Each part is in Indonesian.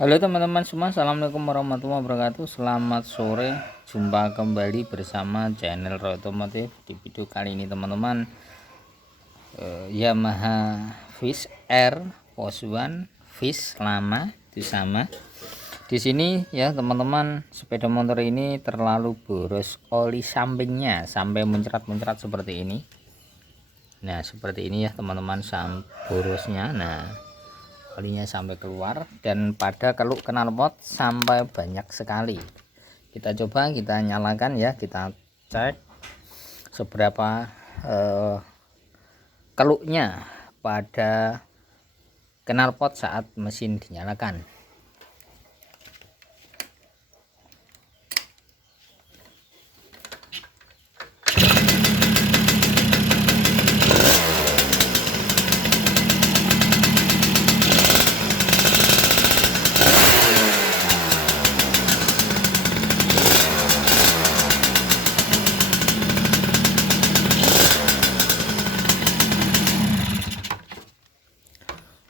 Halo teman-teman semua, assalamualaikum warahmatullahi wabarakatuh. Selamat sore, jumpa kembali bersama channel Roy Otomotif. Di video kali ini teman-teman, Yamaha Fish R Post One Fish lama itu sama. Di sini ya teman-teman, sepeda motor ini terlalu boros oli sampingnya sampai muncrat-muncrat seperti ini. Nah seperti ini ya teman-teman, borosnya. Nah olinya sampai keluar, dan pada keluk knalpot sampai banyak sekali. Kita coba, kita nyalakan ya, kita cek seberapa keluknya pada knalpot saat mesin dinyalakan.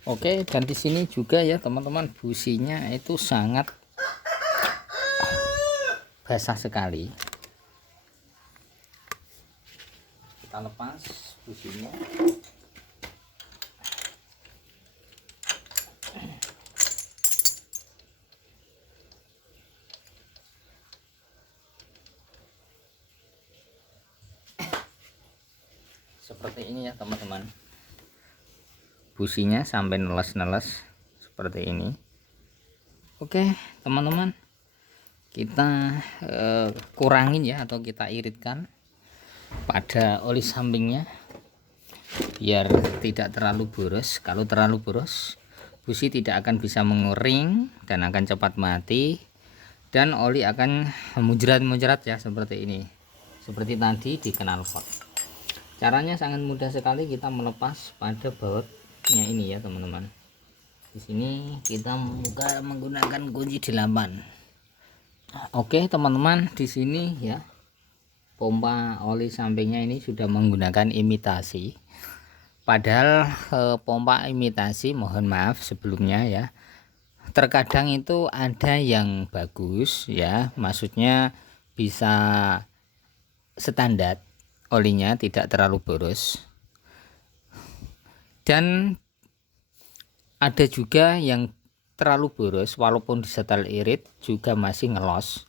Oke, dan di sini juga ya teman-teman, businya itu sangat basah sekali. Kita lepas businya. Seperti ini ya teman-teman, businya sampai neles-neles seperti ini. Oke teman-teman, kita kurangin ya, atau kita iritkan pada oli sampingnya biar tidak terlalu boros. Kalau terlalu boros, busi tidak akan bisa menguring dan akan cepat mati, dan oli akan muncrat-muncrat ya seperti ini, seperti tadi di knalpot. Caranya sangat mudah sekali, kita melepas pada bautnya ini ya teman-teman. Di sini kita buka menggunakan kunci 8. Oke teman-teman, di sini ya pompa oli sampingnya ini sudah menggunakan imitasi. Padahal pompa imitasi, mohon maaf sebelumnya ya, terkadang itu ada yang bagus ya, maksudnya bisa standar olinya, tidak terlalu boros. Dan ada juga yang terlalu boros, walaupun disetel irit juga masih ngelos.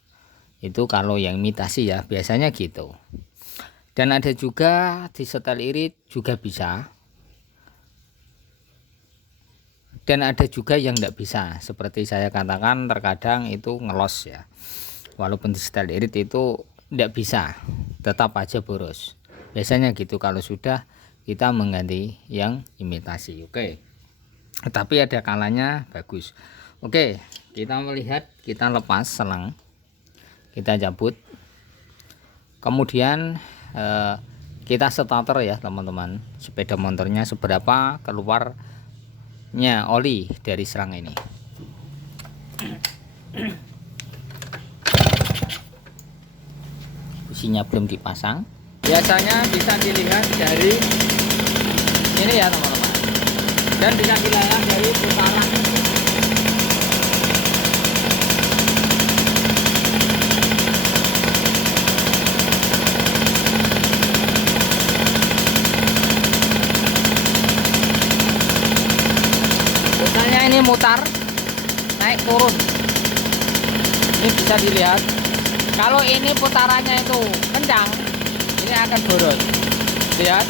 Itu kalau yang imitasi ya, biasanya gitu. Dan ada juga disetel irit juga bisa. Dan ada juga yang tidak bisa, seperti saya katakan, terkadang itu ngelos ya. Walaupun disetel irit itu tidak bisa, tetap aja boros. Biasanya gitu kalau sudah kita mengganti yang imitasi. Oke, tapi ada kalanya bagus. Oke, kita melihat, kita lepas selang, kita cabut, kemudian kita starter ya teman-teman, sepeda motornya seberapa keluarnya oli dari selang ini. Businya belum dipasang, biasanya bisa dilihat dari ini ya teman-teman, dan bisa dilihat dari putaran. Biasanya ini mutar naik turun, ini bisa dilihat. Kalau ini putarannya itu kencang, ini akan boros. Lihat,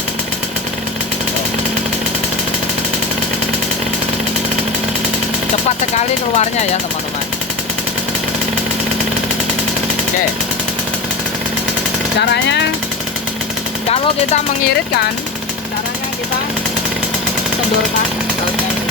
cepat sekali keluarnya ya teman-teman. Oke, caranya kalau kita mengiritkan, caranya kita kendorkan bautnya ini.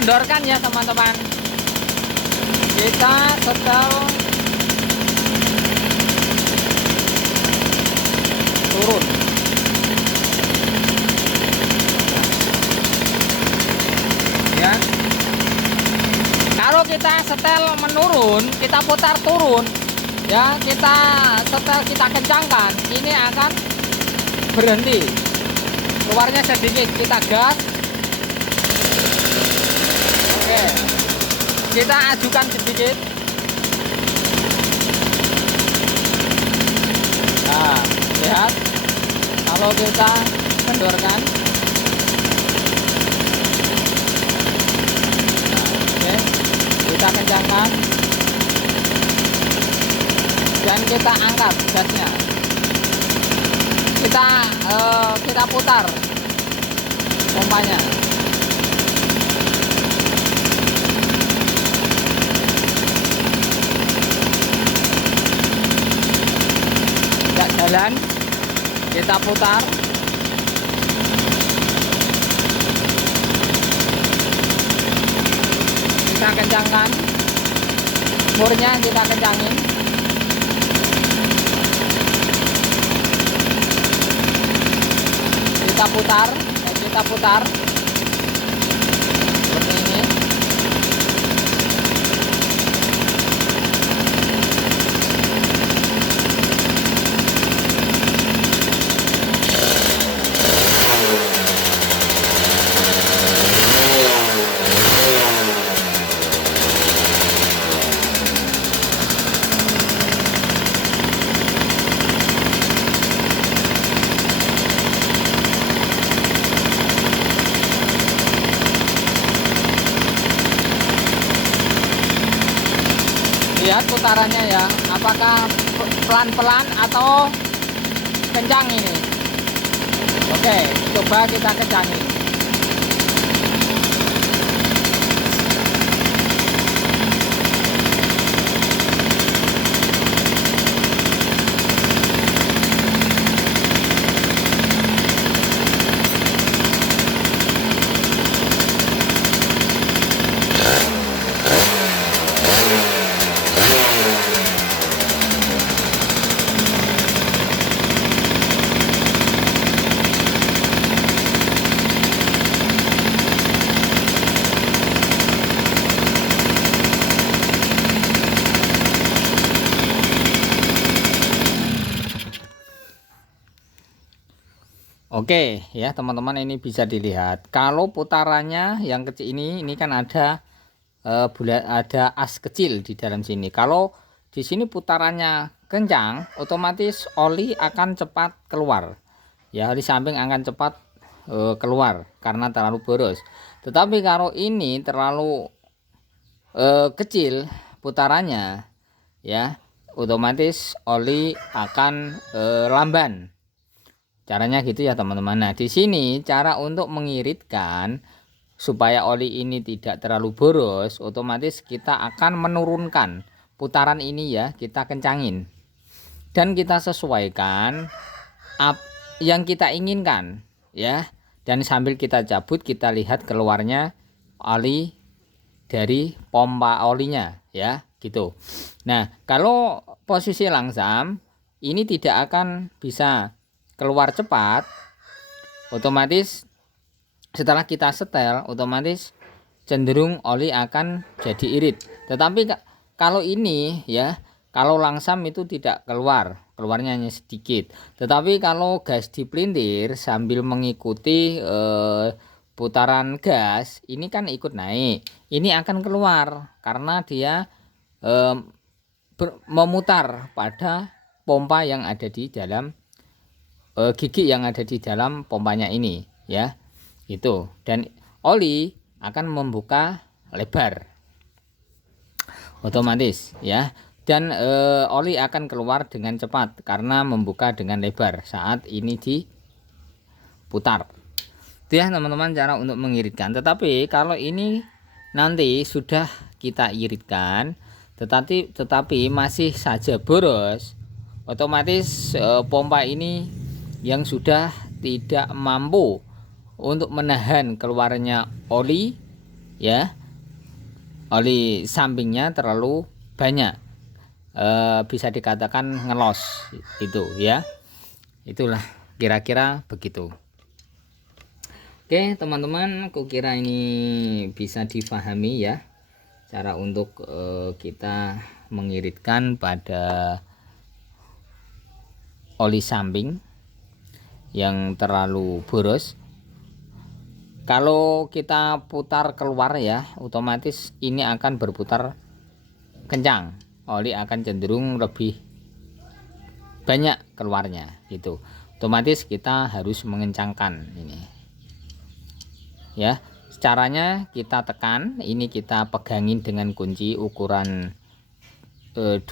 kendorkan ya teman-teman. Kita setel turun. Ya. Kalau kita setel menurun, kita putar turun. Ya, kita setel, kita kencangkan, ini akan berhenti. Keluarnya sedikit, kita gas. Oke. Kita ajukan sedikit. Nah, lihat. Kalau kita kendorkan. Nah, oke. Kita kencangkan. Dan kita angkat gasnya. Kita putar pompanya. Tidak jalan, kita putar. Kita kencangkan, murnya kita kencangin. Kita putar seperti ini. Lihat putarannya ya, apakah pelan-pelan atau kencang ini. Oke, coba kita kencangin. Oke ya teman-teman, ini bisa dilihat kalau putarannya yang kecil ini kan ada ada as kecil di dalam sini. Kalau di sini putarannya kencang, otomatis oli akan cepat keluar ya, oli samping akan cepat keluar karena terlalu boros. Tetapi kalau ini terlalu kecil putarannya ya, otomatis oli akan lamban. Caranya gitu ya teman-teman. Nah, di sini cara untuk mengiritkan supaya oli ini tidak terlalu boros, otomatis kita akan menurunkan putaran ini ya, kita kencangin. Dan kita sesuaikan yang kita inginkan ya. Dan sambil kita cabut, kita lihat keluarnya oli dari pompa olinya ya, gitu. Nah, kalau posisi langsam ini tidak akan bisa keluar cepat, otomatis setelah kita setel otomatis cenderung oli akan jadi irit. Tetapi kalau ini ya, kalau langsam itu tidak keluarnya hanya sedikit. Tetapi kalau gas dipelintir sambil mengikuti putaran gas, ini kan ikut naik, ini akan keluar karena dia memutar pada pompa yang ada di dalam gigi yang ada di dalam pompanya ini ya, itu. Dan oli akan membuka lebar otomatis ya, dan oli akan keluar dengan cepat karena membuka dengan lebar saat ini diputar. Itu ya teman-teman cara untuk mengiritkan. Tetapi kalau ini nanti sudah kita iritkan tetapi masih saja boros, otomatis pompa ini yang sudah tidak mampu untuk menahan keluarnya oli ya, oli sampingnya terlalu banyak, bisa dikatakan ngelos itu ya. Itulah kira-kira begitu. Oke teman-teman, aku kira ini bisa difahami ya, cara untuk kita mengiritkan pada oli samping yang terlalu boros. Kalau kita putar keluar ya, otomatis ini akan berputar kencang, oli akan cenderung lebih banyak keluarnya gitu. Otomatis kita harus mengencangkan ini ya. Caranya kita tekan, ini kita pegangin dengan kunci ukuran 12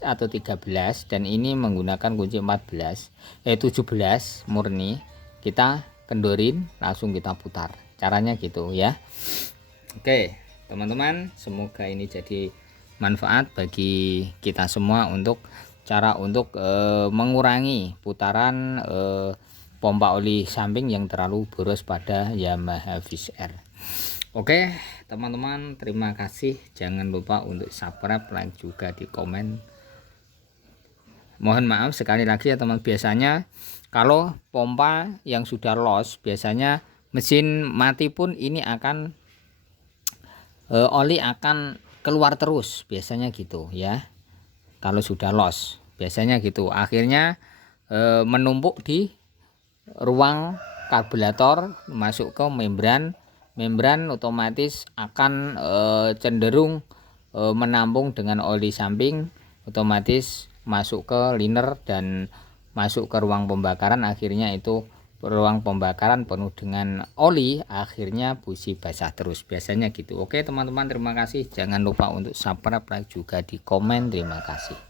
atau 13, dan ini menggunakan kunci 17 murni. Kita kendorin, langsung kita putar, caranya gitu ya. Oke teman-teman, semoga ini jadi manfaat bagi kita semua untuk cara untuk mengurangi putaran pompa oli samping yang terlalu boros pada Yamaha Fish Air. Oke teman-teman, terima kasih, jangan lupa untuk subscribe, like juga di komen. Mohon maaf sekali lagi ya teman, biasanya kalau pompa yang sudah los, biasanya mesin mati pun ini akan oli akan keluar terus biasanya gitu ya. Kalau sudah los biasanya gitu, akhirnya menumpuk di ruang karburator, masuk ke membran otomatis akan cenderung menampung dengan oli samping, otomatis masuk ke liner dan masuk ke ruang pembakaran. Akhirnya itu ruang pembakaran penuh dengan oli, akhirnya busi basah terus biasanya gitu. Oke teman-teman, terima kasih, jangan lupa untuk subscribe, like juga di komen. Terima kasih.